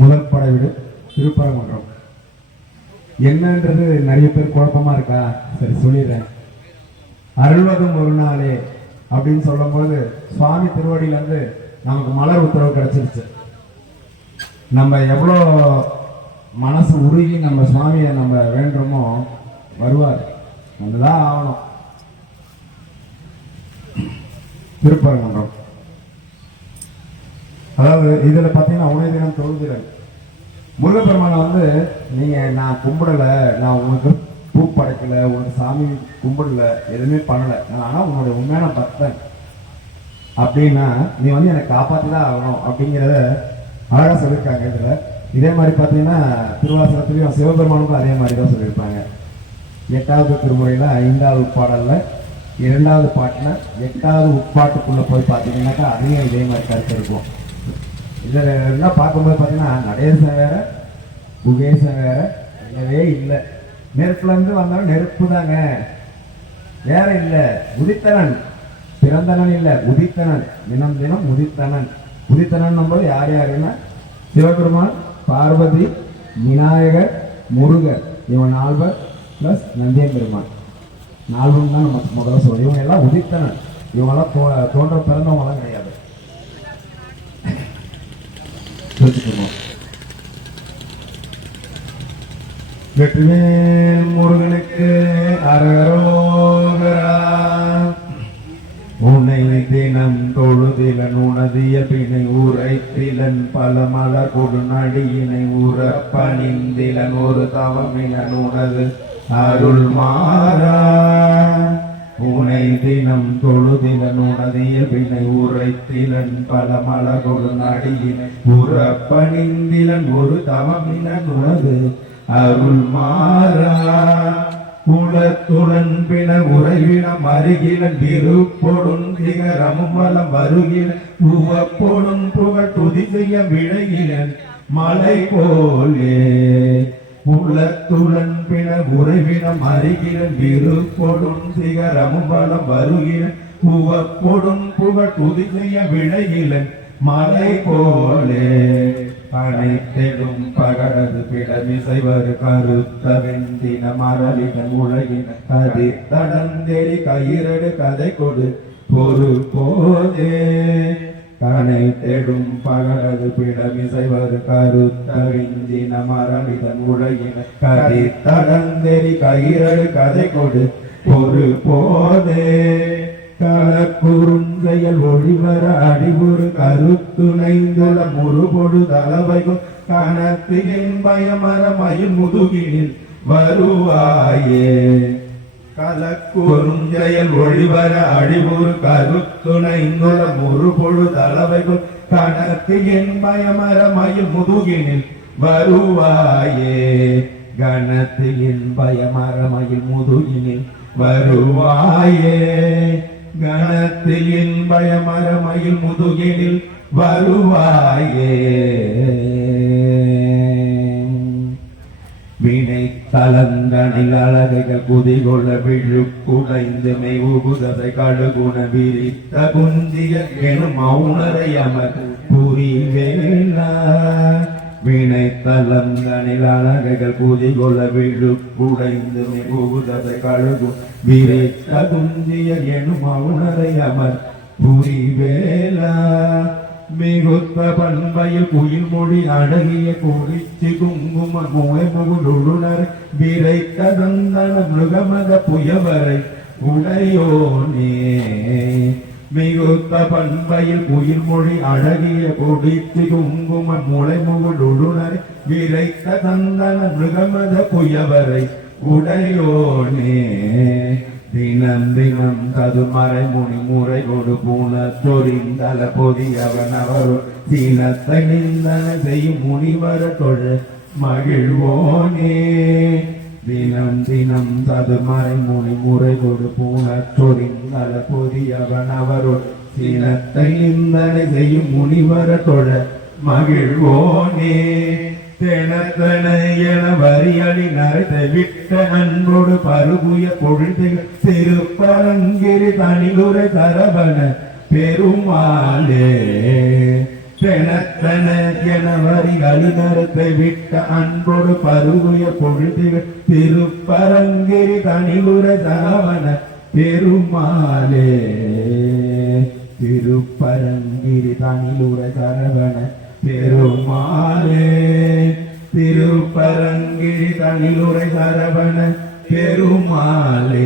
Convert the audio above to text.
முதல் பட வீடு திருப்பரங்குன்றம். என்னன்றது நிறைய பேர் குழப்பமா இருக்கா? சரி சொல்லிடுறேன். அருள்வதும் ஒரு நாளே அப்படின்னு சொல்லும் போது சுவாமி திருவடியில இருந்து நமக்கு மலர் உத்தரவு கிடைச்சிருச்சு. நம்ம எவ்வளோ மனசு உருகி நம்ம சுவாமியை நம்ம வேண்டுமோ வருவார், வந்துதான் ஆகணும். திருப்பரங்குன்றம் அதாவது இதுல பாத்தீங்கன்னா உணவு தினம் தொழுதிரல். முருகப்பெருமானை வந்து நீங்க நான் கும்பிடல, நான் உனக்கு பூ படைக்கல, உனக்கு சாமி கும்பிடல, எதுவுமே பண்ணல, ஆனா உன்னோட உண்மையான பக்தன் அப்படின்னா நீ வந்து எனக்கு காப்பாற்றிதான் ஆகணும் அப்படிங்கிறத அழகா சொல்லியிருக்காங்க இதுல. இதே மாதிரி பார்த்தீங்கன்னா திருவாசகத்திலையும் சிவபெருமானுக்கும் அதே மாதிரி தான் சொல்லியிருப்பாங்க. 8வது திருமுறையில 5வது பாடல்ல 2வது பாட்டுல 8வது உட்பாட்டுக்குள்ள போய் பார்த்தீங்கன்னாக்கா அதையும் இதே மாதிரி கருத்து இருக்கும். இதுல எல்லாம் பார்க்கும்போது பார்த்தீங்கன்னா நடேசன் வேற குகேசன் வேற இல்லவே இல்லை. நெருப்புல இருந்து வந்தாலும் நெருப்பு தாங்க, வேற இல்லை. உதித்தனன் பிறந்தனன் இல்லை, உதித்தனன், தினம் தினம் உதித்தனன். உதித்தனன் போது யார் யாருன்னா சிவபெருமான், பார்வதி, விநாயகர், முருகர், இவன் 4 பிளஸ் நந்தியம்பெருமான் 4 தான் நம்ம முதல்ல சொல்லுவோம். இவங்க எல்லாம் உதித்தனன், இவங்கெல்லாம் தோன்ற பிறந்தவங்களாம் கிடையாது. வெற்றிவேல் முருகனுக்கு அரகரோகரா. உன்னை தினம் தொழுதிலன் உனதிய பிணை உரைத்திலன் பல மலர் கொடுநடியினை உறப்பணிந்திலன் ஒரு தவமிலன் உனது அருள் மாறா. உனை தினம் தொழுதிலன் உனதிய பிணை உரைத்திலன் பல மலர் கொடுநடியினை உறப்பணிந்திலன் ஒரு தவமிலன் உனது அருள் மாறா. உளத்துடன் பின உறைவினம் அருகிலன் விருப்பொடும் சிகரமும் வலம் வருகிலன் உவப்பொடும் புகழ் துதி செய்ய விழகிலன் மலை போலே. உளத்துடன் பின உறைவினம் அருகிலன் விருப்பொடும் சிகரமும் வலம் வருகிலன் உவப்பொடும் புகழ் துதி செய்ய விழகிலன் மலை போலே. அனைத்தெடும் பகடது பிடமிசைவர் கருத்த வெந்தின மரலிடன் உலகின கதி தடந்தெறி கயிறடு கதை கொடு பொறு போதே. அனைத்தெடும் பகடது பிடமிசைவர் கருத்த வெந்தின மரலிடன் உலகின கதி தடந்தெறி கயிறடு கதை கொடு பொறு போதே. களக்குறுஞ்செயல் ஒளிவர அடிவுறு கருத்துணைந்துள்ள முறுபொடு தளவைகும் கணத்தின் பயமரமயில் முதுகினில் வருவாயே. களக்குறுஞ்செயல் ஒளிவர அடிவுறு கருத்துணைந்துள்ள முறுபொடு தளவைகும் கணத்தின் பயமரமயில் முதுகினில் வருவாயே. கணத்தின் பயமரமயில் முதுகினில் வருவாயே. கணத்தின் பயமரமயில் முதுகினில் வருவாயே. வினை தளந்தனில் அழகைகள் குதிகொள்ள விழுக்குடைந்து மெய் உகுததை கடுகுண விரித்த குஞ்சிய எனும் மௌனரை அமர் புரிவேலா. வினை தளந்தனில் அழகைகள் குதிகொள்ள விழுக்குடைந்து மெய் உகுததை கடுகு விரித்த குஞ்சிய எனும் மௌனரை அமர் புரிவேலா. மிகுத்த பண்பையில் குயில் மொழி அடகிய குறிச்சி குங்கும மூளை முகுலுணர் விரைத்த தந்தன மிருகமத புயவரை உடையோனே. மிகுத்த பண்பையில் குயில் மொழி அழகிய குறிச்சி குங்கும மூளை முகுலுணர் விரைத்த தந்தன மிருகமத புயவரை உடையோனே. தினம் தினம் கதுமறை முனி முறை கொடு பூன சொரிந்தல பொதியவன் அவரு சீனத்தை நிந்தன செய்யும் முனிவர தொழ மகிழ்வோனே. தினம் தினம் கதுமறை முனி முறை கொடு பூன சொரிந்தல பொதியவன் அவரு சீனத்தை நிந்தன செய்யும் முனிவர தொழ மகிழ்வோனே. தெனத்தன என வரியளி நரைத்த விட்ட அன்போடு பருகுய பொழுது திருப்பரங்கிரி தனிலுரை தரவன பெருமாளே. தெனத்தன என வரிகளினத்தை விட்ட அன்போடு பருகுய பொழுதுகள் திருப்பரங்கிரி தனிலுர சரவண பெருமாளே திருப்பரங்கிரி தனிலுர சரவண பெருமாளே திருப்பரங்கிரி தனிலுரை சரவண பெருமாளே